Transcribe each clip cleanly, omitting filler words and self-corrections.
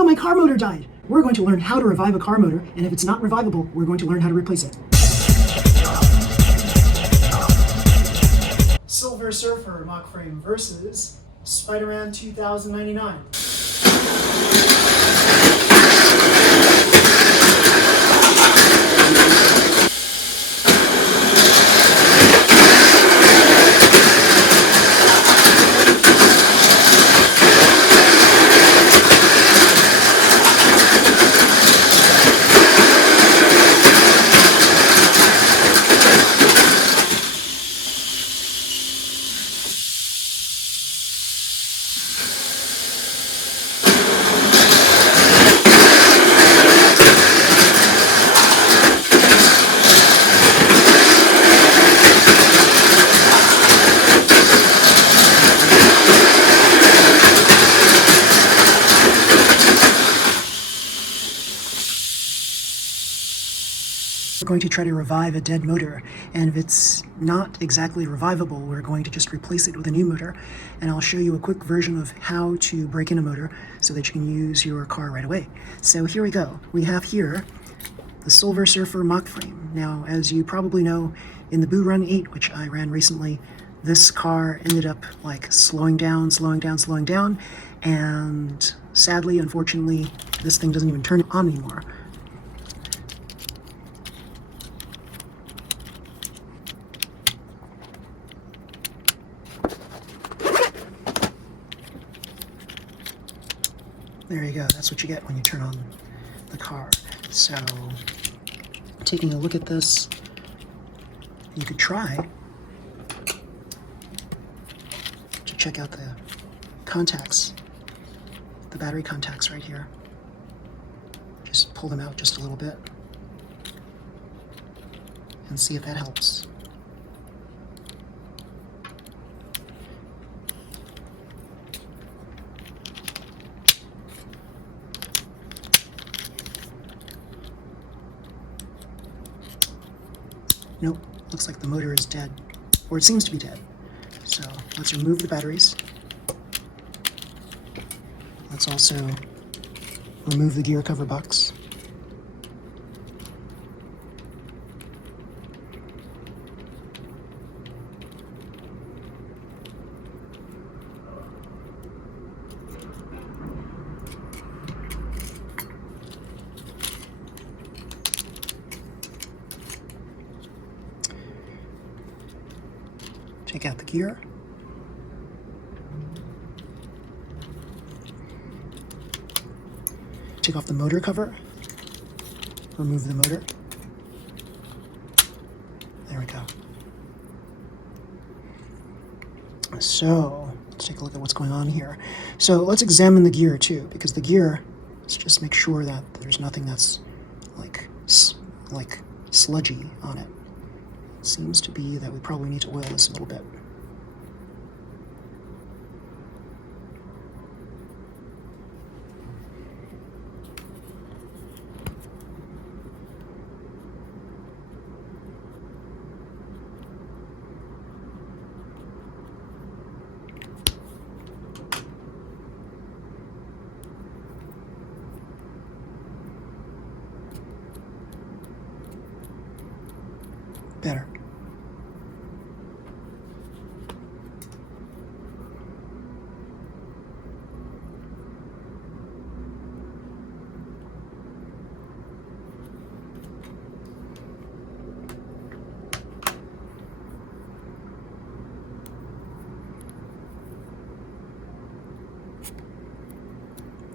no, my car motor died. We're going to learn how to revive a car motor, and if it's not revivable, we're going to learn how to replace it. Silver Surfer mock frame versus Spider-Man 2099. We're going to try to revive a dead motor, and if it's not exactly revivable, we're going to just replace it with a new motor. And I'll show you a quick version of how to break in a motor so that you can use your car right away. So here we go. We have here the Silver Surfer mock frame. Now, as you probably know, in the Boo Run 8, which I ran recently, this car ended up like slowing down, and sadly, unfortunately, this thing doesn't even turn on anymore. There you go, that's what you get when you turn on the car. So, taking a look at this, you could try to check out the contacts, the battery contacts right here. Just pull them out just a little bit and see if that helps. Nope, looks like the motor is dead, or it seems to be dead. So let's remove the batteries. Let's also remove the gear cover box. Take out the gear. Take off the motor cover. Remove the motor. There we go. So, let's take a look at what's going on here. So let's examine the gear too, because the gear, let's just make sure that there's nothing that's like sludgy on it. Seems to be that we probably need to oil this a little bit. Better.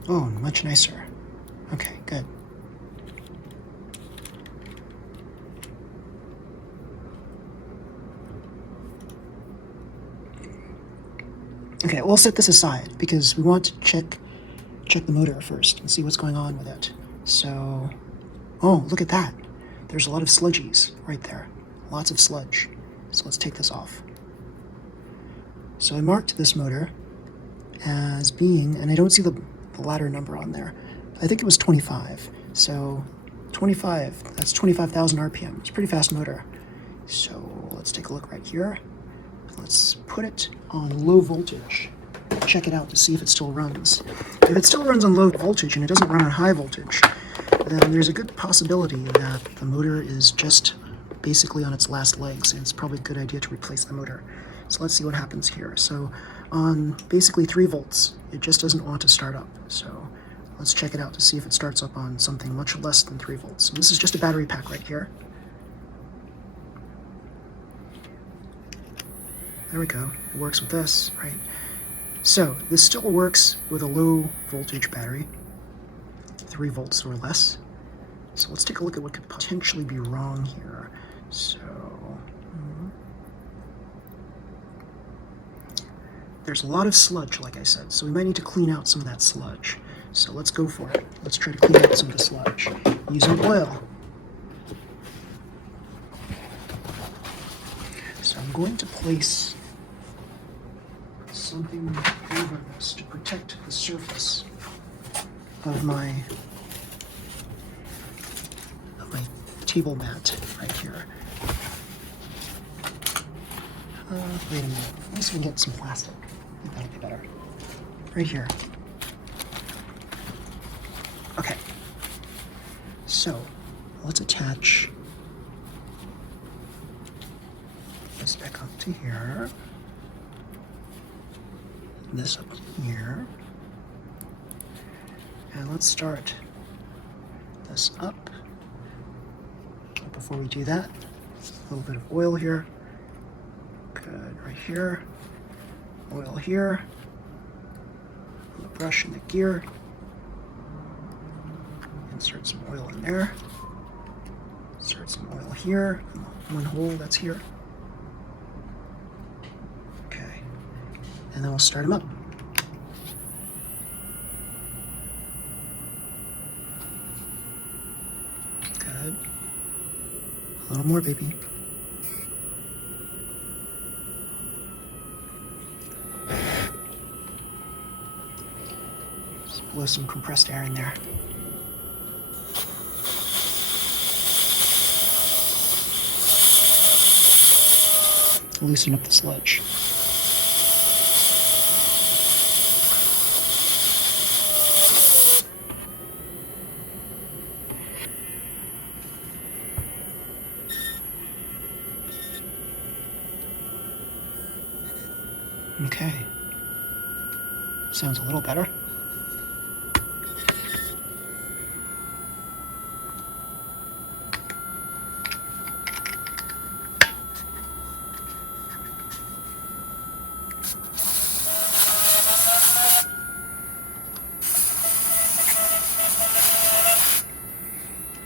Oh, much nicer. Okay, good. Okay, we'll set this aside because we want to check the motor first and see what's going on with it. So, oh, look at that. There's a lot of sludgies right there. Lots of sludge. So let's take this off. So I marked this motor as being, and I don't see the ladder number on there. I think it was 25. So 25, that's 25,000 RPM. It's a pretty fast motor. So let's take a look right here. Let's put it on low voltage. check it out to see if it still runs. If it still runs on low voltage and it doesn't run on high voltage, then there's a good possibility that the motor is just basically on its last legs, and it's probably a good idea to replace the motor. So let's see what happens here. So on basically 3 volts, it just doesn't want to start up. So let's check it out to see if it starts up on something much less than 3 volts. And this is just a battery pack right here. There we go. It works with this, right? So this still works with a low voltage battery, 3 volts or less. So let's take a look at what could potentially be wrong here. So there's a lot of sludge, like I said, so we might need to clean out some of that sludge. So let's go for it. Let's try to clean out some of the sludge using oil. So I'm going to place something over this to protect the surface of my table mat right here. Wait a minute. Let me see if we can get some plastic. I think that'll be better. Right here. Okay. So let's attach this back up to here. This up here. And let's start this up. But before we do that, a little bit of oil here. Good, right here. Oil here. The brush in the gear. Insert some oil in there. Insert some oil here, in the one hole that's here. Okay, and then we'll start them up. Good. A little more, baby. Just blow some compressed air in there. Loosen up the sludge. Okay. Sounds a little better.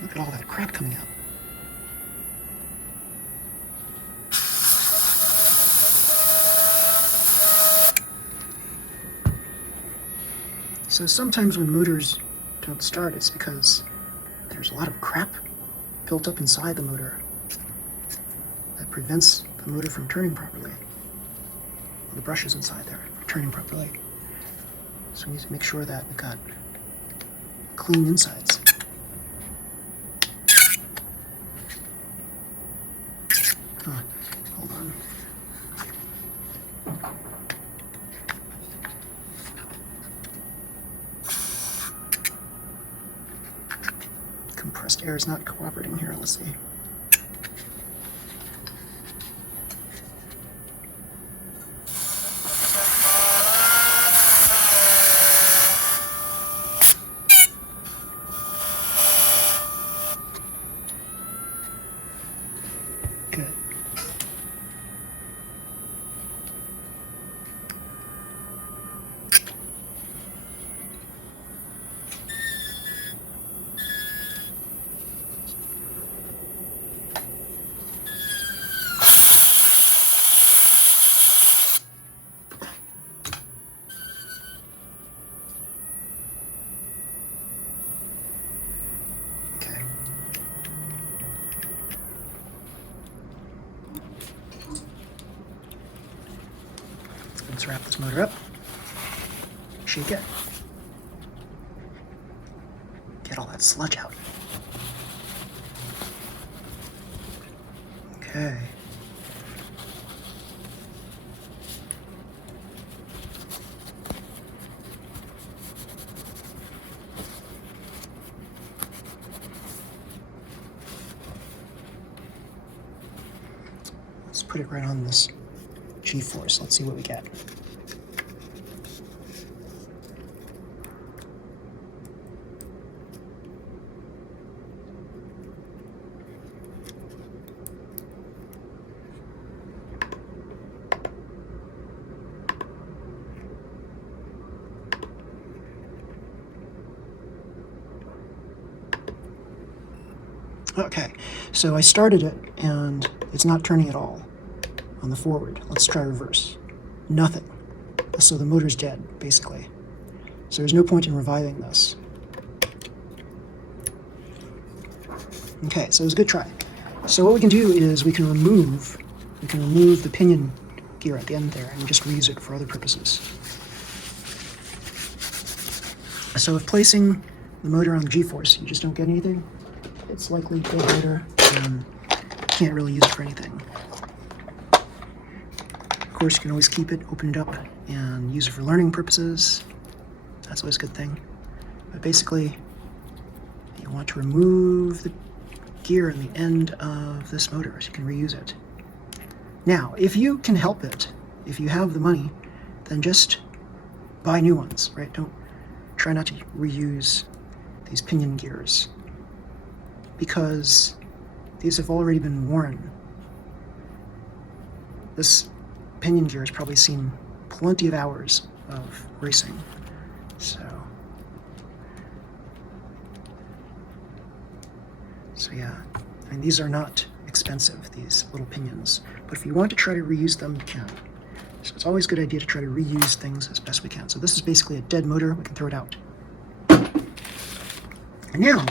Look at all that crap coming out. So sometimes when motors don't start, it's because there's a lot of crap built up inside the motor that prevents the motor from turning properly. The brushes inside there from turning properly. So we need to make sure that we've got clean insides. Hold on. Compressed air is not cooperating here. Let's see. Good. Okay. Let's wrap this motor up. Shake it. Get all that sludge out. Okay. Let's put it right on this G-force. Let's see what we get. Okay, so I started it and it's not turning at all on the forward. Let's try reverse. Nothing. So the motor's dead, basically. So there's no point in reviving this. Okay, so it was a good try. So what we can do is we can remove the pinion gear at the end there and just reuse it for other purposes. So if placing the motor on the G-force, you just don't get anything, it's likely dead motor and can't really use it for anything. Of course, you can always keep it, open it up, and use it for learning purposes. That's always a good thing. But basically, you want to remove the gear in the end of this motor so you can reuse it. Now, if you can help it, if you have the money, then just buy new ones, right? Try not to reuse these pinion gears, because these have already been worn. This pinion gear has probably seen plenty of hours of racing. So yeah, I mean, these are not expensive, these little pinions, but if you want to try to reuse them, you can. So it's always a good idea to try to reuse things as best we can. So this is basically a dead motor, we can throw it out. And now,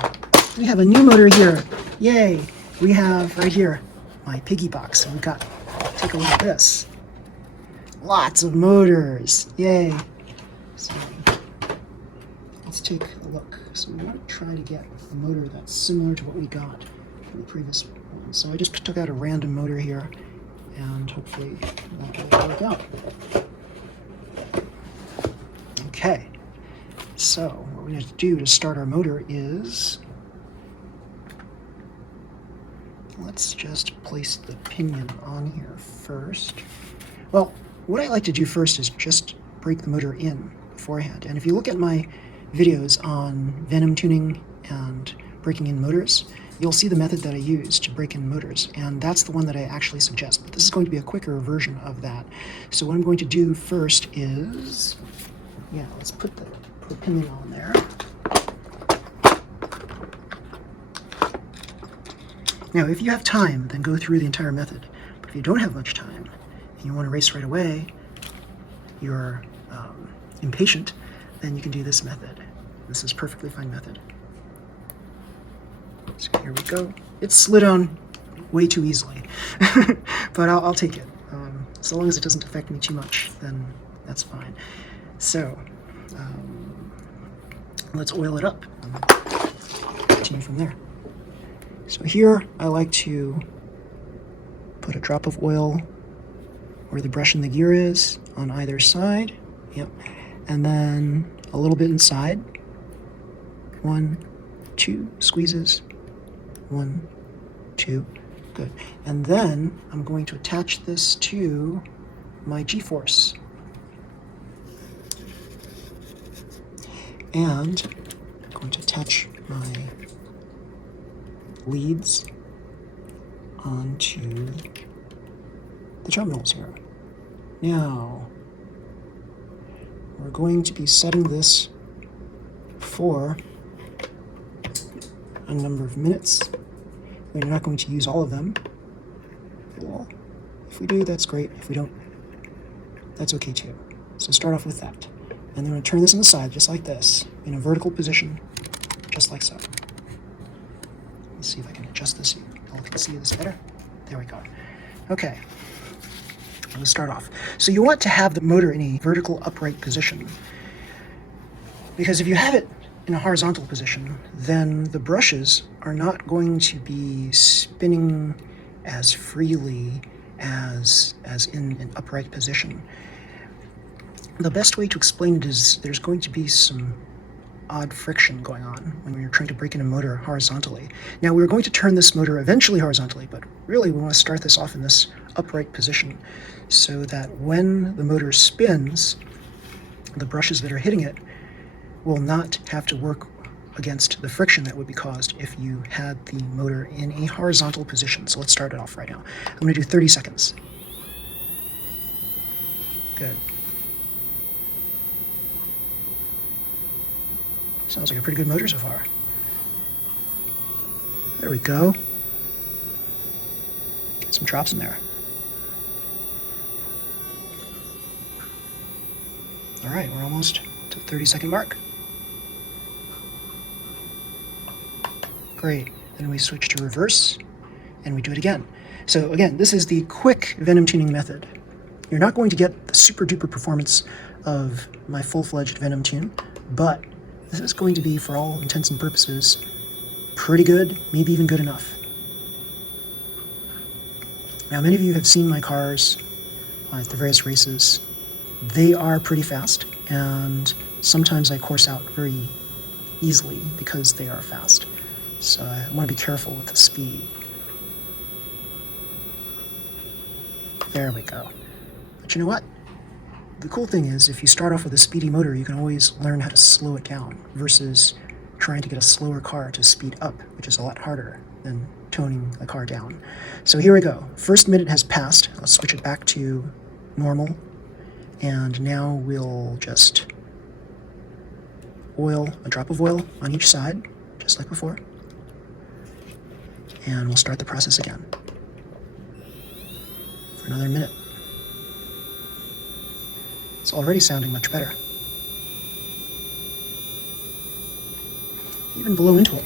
we have a new motor here. Yay! We have right here my piggy box, and we've got, take a look at this. Lots of motors. Yay! So let's take a look. So we want to try to get a motor that's similar to what we got from the previous one. So I just took out a random motor here, and hopefully that will work out. Okay. So what we need to do to start our motor is, let's just place the pinion on here first. Well, what I like to do first is just break the motor in beforehand. And if you look at my videos on Venom tuning and breaking in motors, you'll see the method that I use to break in motors. And that's the one that I actually suggest. But this is going to be a quicker version of that. So what I'm going to do first is, let's put the pinion on there. Now, if you have time, then go through the entire method. But if you don't have much time and you want to race right away, you're impatient, then you can do this method. This is a perfectly fine method. So here we go. It slid on way too easily, but I'll take it. So long as it doesn't affect me too much, then that's fine. So let's oil it up and continue from there. So here I like to put a drop of oil where the brush and the gear is on either side. Yep. And then a little bit inside. 1, 2 squeezes. 1, 2. Good. And then I'm going to attach this to my G-force. And I'm going to attach my leads onto the terminals here. Now, we're going to be setting this for a number of minutes. We're not going to use all of them. Well, if we do, that's great. If we don't, that's okay too. So start off with that. And then we're going to turn this on the side, just like this, in a vertical position, just like so. Let's see if I can adjust this so you all can see this better. There we go. Okay, let's start off. So you want to have the motor in a vertical upright position, because if you have it in a horizontal position, then the brushes are not going to be spinning as freely as in an upright position. The best way to explain it is there's going to be some odd friction going on when you're trying to break in a motor horizontally. Now we're going to turn this motor eventually horizontally, but really we want to start this off in this upright position so that when the motor spins, the brushes that are hitting it will not have to work against the friction that would be caused if you had the motor in a horizontal position. So let's start it off right now. I'm going to do 30 seconds. Good. Sounds like a pretty good motor so far. There we go. Get some drops in there. All right, we're almost to the 30-second mark. Great. Then we switch to reverse, and we do it again. So again, this is the quick Venom tuning method. You're not going to get the super duper performance of my full-fledged Venom tune, but this is going to be, for all intents and purposes, pretty good, maybe even good enough. Now, many of you have seen my cars at the various races. They are pretty fast, and sometimes I course out very easily because they are fast. So I want to be careful with the speed. There we go. But you know what? The cool thing is, if you start off with a speedy motor, you can always learn how to slow it down versus trying to get a slower car to speed up, which is a lot harder than toning the car down. So here we go. First minute has passed. Let's switch it back to normal. And now we'll just oil, a drop of oil on each side, just like before. And we'll start the process again for another minute. It's already sounding much better. Even below into it.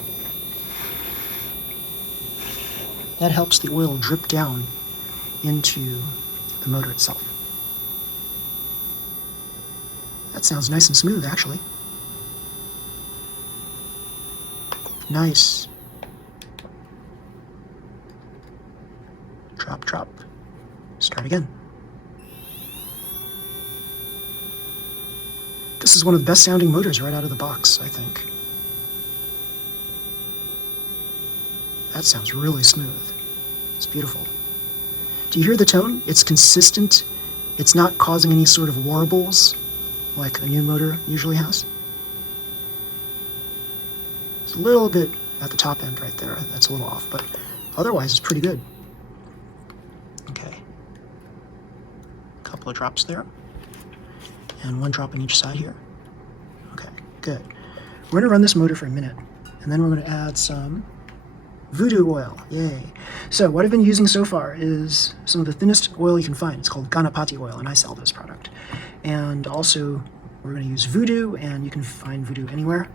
That helps the oil drip down into the motor itself. That sounds nice and smooth, actually. Nice. Drop, drop. Start again. This is one of the best sounding motors right out of the box, I think. That sounds really smooth. It's beautiful. Do you hear the tone? It's consistent. It's not causing any sort of warbles like a new motor usually has. It's a little bit at the top end right there. That's a little off, but otherwise it's pretty good. Okay. A couple of drops there. And one drop on each side here. Okay, good. We're going to run this motor for a minute, and then we're going to add some voodoo oil. Yay. So what I've been using so far is some of the thinnest oil you can find. It's called Ganapati oil, and I sell this product. And also, we're going to use voodoo, and you can find voodoo anywhere.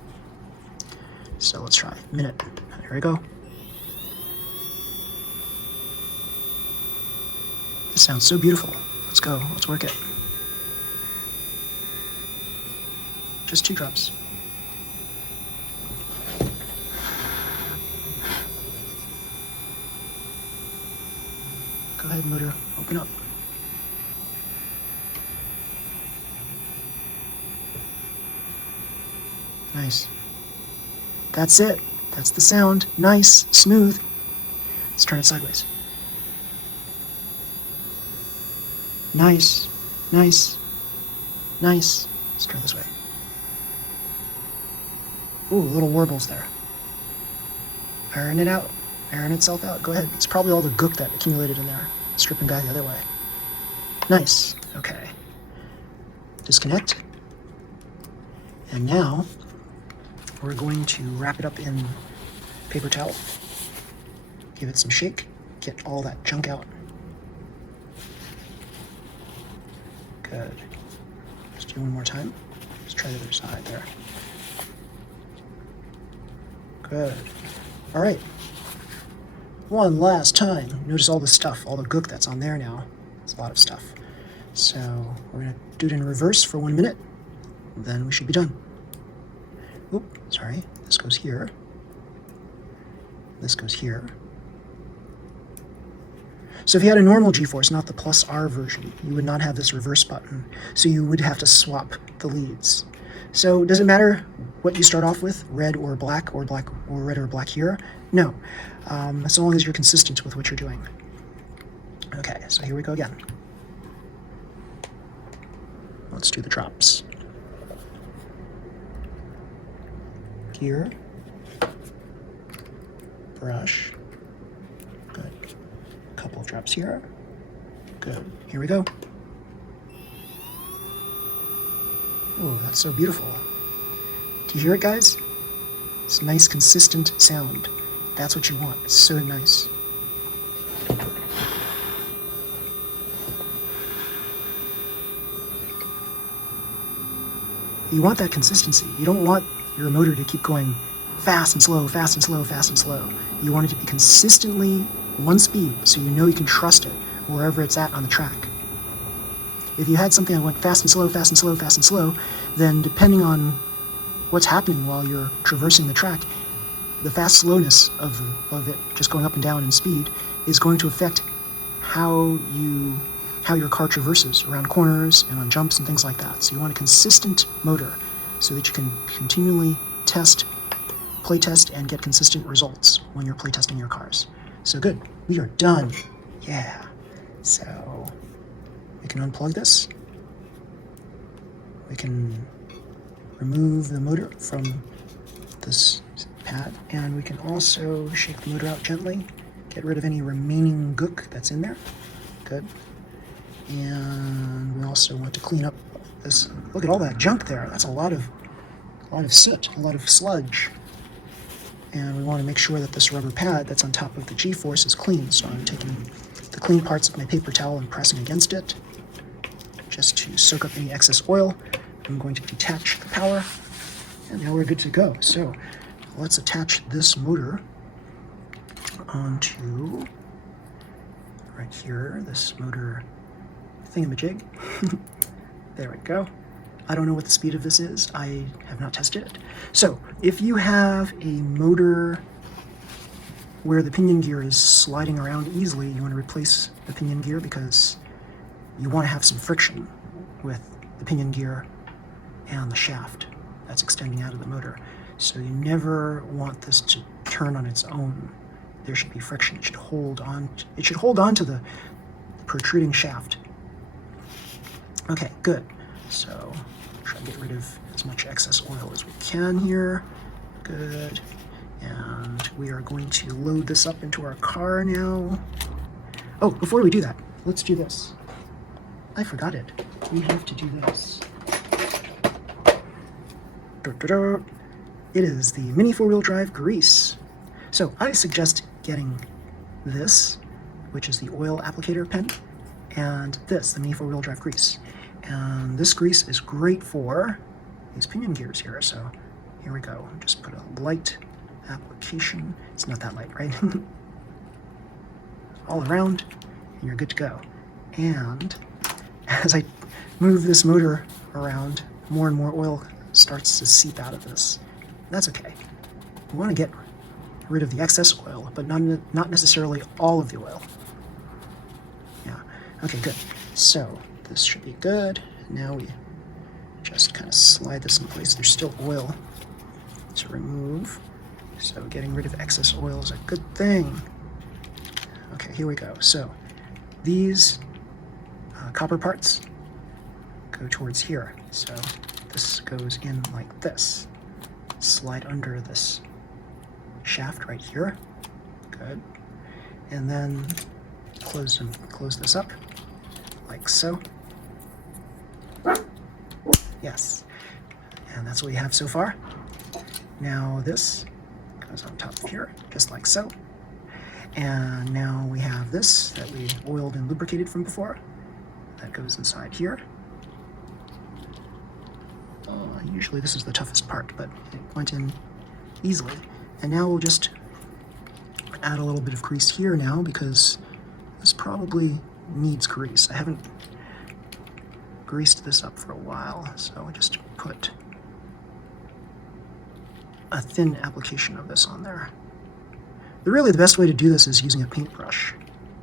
So let's try a minute. Here we go. This sounds so beautiful. Let's go. Let's work it. Just 2 drops. Go ahead, motor. Open up. Nice. That's it. That's the sound. Nice. Smooth. Let's turn it sideways. Nice. Nice. Nice. Let's turn this way. Ooh, little warbles there. Iron it out. Iron itself out. Go ahead. It's probably all the gook that accumulated in there. Strip and guide the other way. Nice. Okay. Disconnect. And now we're going to wrap it up in paper towel. Give it some shake. Get all that junk out. Good. Let's do one more time. Let's try the other side there. Good. All right. One last time. Notice all the stuff, all the gook that's on there now. It's a lot of stuff. So we're going to do it in reverse for 1 minute. Then we should be done. Oop, sorry. This goes here. This goes here. So if you had a normal G-force, not the plus R version, you would not have this reverse button. So you would have to swap the leads. So does it matter what you start off with, red or black or red or black here? No, as long as you're consistent with what you're doing. Okay, so here we go again. Let's do the drops. Gear, brush, good. A couple of drops here, good. Here we go. Oh, that's so beautiful. Do you hear it, guys? It's a nice, consistent sound. That's what you want. It's so nice. You want that consistency. You don't want your motor to keep going fast and slow, fast and slow, fast and slow. You want it to be consistently one speed, so you know you can trust it wherever it's at on the track. If you had something that went fast and slow, fast and slow, fast and slow, then depending on what's happening while you're traversing the track, the fast slowness of it just going up and down in speed is going to affect how your car traverses around corners and on jumps and things like that. So you want a consistent motor so that you can continually play test, and get consistent results when you're play testing your cars. So good, we are done. Yeah, so we can unplug this. We can remove the motor from this pad, and we can also shake the motor out gently, get rid of any remaining gook that's in there. Good. And we also want to clean up this. Look at all that junk there. That's a lot of soot, a lot of sludge. And we want to make sure that this rubber pad that's on top of the G-force is clean. So I'm taking the clean parts of my paper towel and pressing against it just to soak up any excess oil. I'm going to detach the power, and now we're good to go. So let's attach this motor onto right here, this motor thingamajig. There we go. I don't know what the speed of this is. I have not tested it. So if you have a motor where the pinion gear is sliding around easily, you want to replace the pinion gear because you want to have some friction with the pinion gear and the shaft that's extending out of the motor. So you never want this to turn on its own. There should be friction. It should hold on to the protruding shaft. Okay, good. So try to get rid of as much excess oil as we can here. Good. And we are going to load this up into our car now. Oh, before we do that, let's do this. I forgot it. We have to do this. It is the mini four-wheel drive grease. So I suggest getting this, which is the oil applicator pen, and this, the mini four-wheel drive grease. And this grease is great for these pinion gears here. So here we go. Just put a light application. It's not that light, right? All around, and you're good to go. And as I move this motor around, more and more oil starts to seep out of this. That's okay. We want to get rid of the excess oil, but not necessarily all of the oil. Yeah. Okay, good. So this should be good. Now we just kind of slide this in place. There's still oil to remove, so getting rid of excess oil is a good thing. Okay, here we go. So these copper parts go towards here. So this goes in like this. Slide under this shaft right here. Good. And then close this up like so. Yes. And that's what we have so far. Now this goes on top of here, just like so. And now we have this that we oiled and lubricated from before. That goes inside here. Usually this is the toughest part, but it went in easily. And now we'll just add a little bit of grease here now, because this probably needs grease. I haven't greased this up for a while, so I just put a thin application of this on there. Really, the best way to do this is using a paintbrush.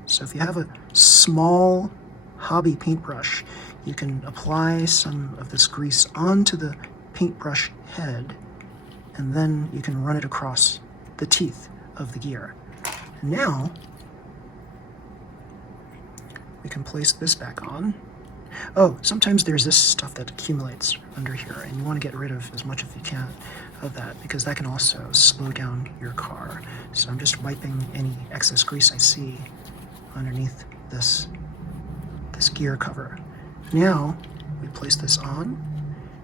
So if you have a small hobby paintbrush, you can apply some of this grease onto the paintbrush head, and then you can run it across the teeth of the gear. And now we can place this back on. Oh, sometimes there's this stuff that accumulates under here, and you want to get rid of as much as you can of that, because that can also slow down your car. So I'm just wiping any excess grease I see underneath this gear cover. Now we place this on,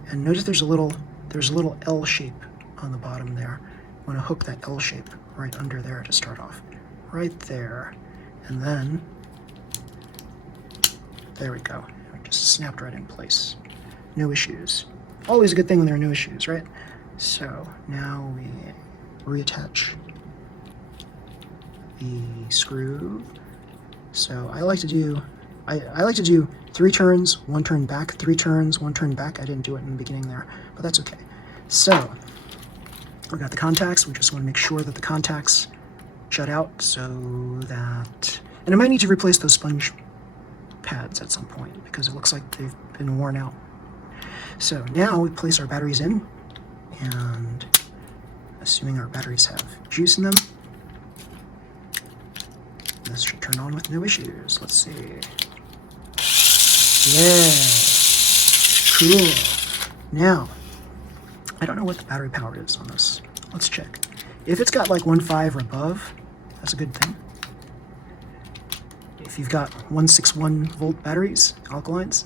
and notice there's a little L shape on the bottom there. I want to hook that L shape right under there to start off, right there, and then there we go. It just snapped right in place. No issues. Always a good thing when there are no issues, right? So now we reattach the screw. So I like to do 3 turns, 1 turn back, 3 turns, 1 turn back. I didn't do it in the beginning there, but that's okay. So we got the contacts. We just want to make sure that the contacts shut out, so that, and I might need to replace those sponge pads at some point because it looks like they've been worn out. So now we place our batteries in, and assuming our batteries have juice in them, this should turn on with no issues. Let's see. Yeah, cool. Now, I don't know what the battery power is on this. Let's check. If it's got like 1.5 or above, that's a good thing. If you've got 161 volt batteries, alkalines,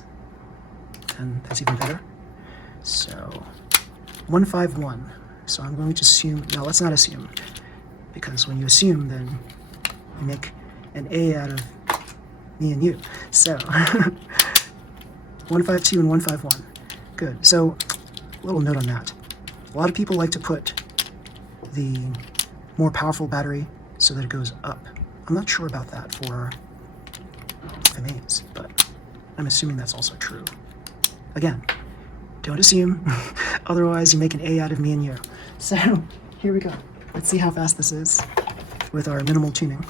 then that's even better. So 151. So I'm going to assume, no, let's not assume, because when you assume, then you make an A out of me and you. So 152 and 151. Good. So a little note on that. A lot of people like to put the more powerful battery so that it goes up. I'm not sure about that for FMAs, but I'm assuming that's also true. Again, don't assume, otherwise you make an A out of me and you. So here we go. Let's see how fast this is with our minimal tuning.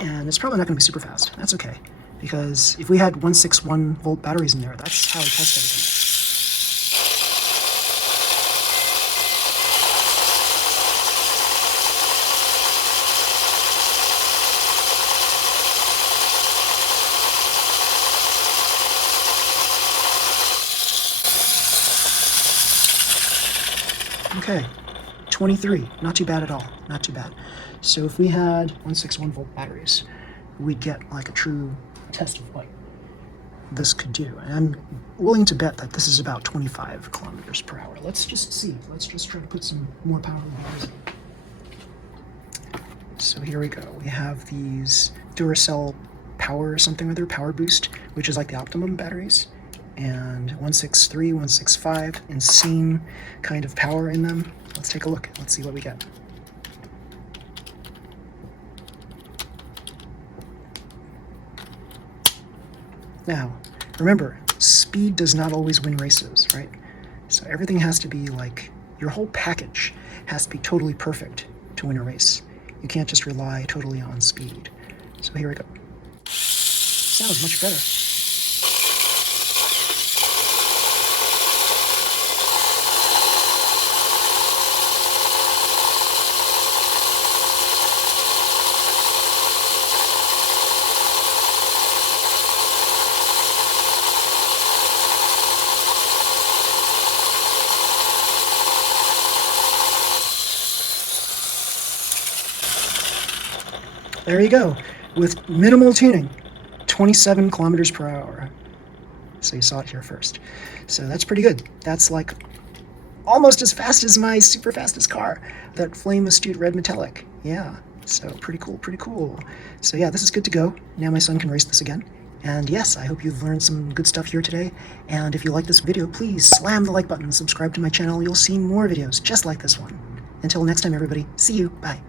And it's probably not going to be super fast. That's okay, because if we had 161 volt batteries in there, that's how we test everything. Okay, 23, not too bad at all, not too bad. So if we had 161 volt batteries, we'd get like a true test of what this could do. And I'm willing to bet that this is about 25 kilometers per hour. Let's just see, let's just try to put some more power in the batteries. So here we go, we have these Duracell power or something or other, power boost, which is like the optimum batteries. And 163, 165, insane kind of power in them. Let's take a look. Let's see what we get. Now, remember, speed does not always win races, right? So everything has to be like, your whole package has to be totally perfect to win a race. You can't just rely totally on speed. So here we go. Sounds much better. There you go, with minimal tuning, 27 kilometers per hour. So you saw it here first. So that's pretty good. That's like almost as fast as my super fastest car, that Flame Astute Red Metallic. Yeah, so pretty cool, pretty cool. So yeah, this is good to go. Now my son can race this again. And yes, I hope you've learned some good stuff here today. And if you like this video, please slam the like button, subscribe to my channel. You'll see more videos just like this one. Until next time, everybody, see you, bye.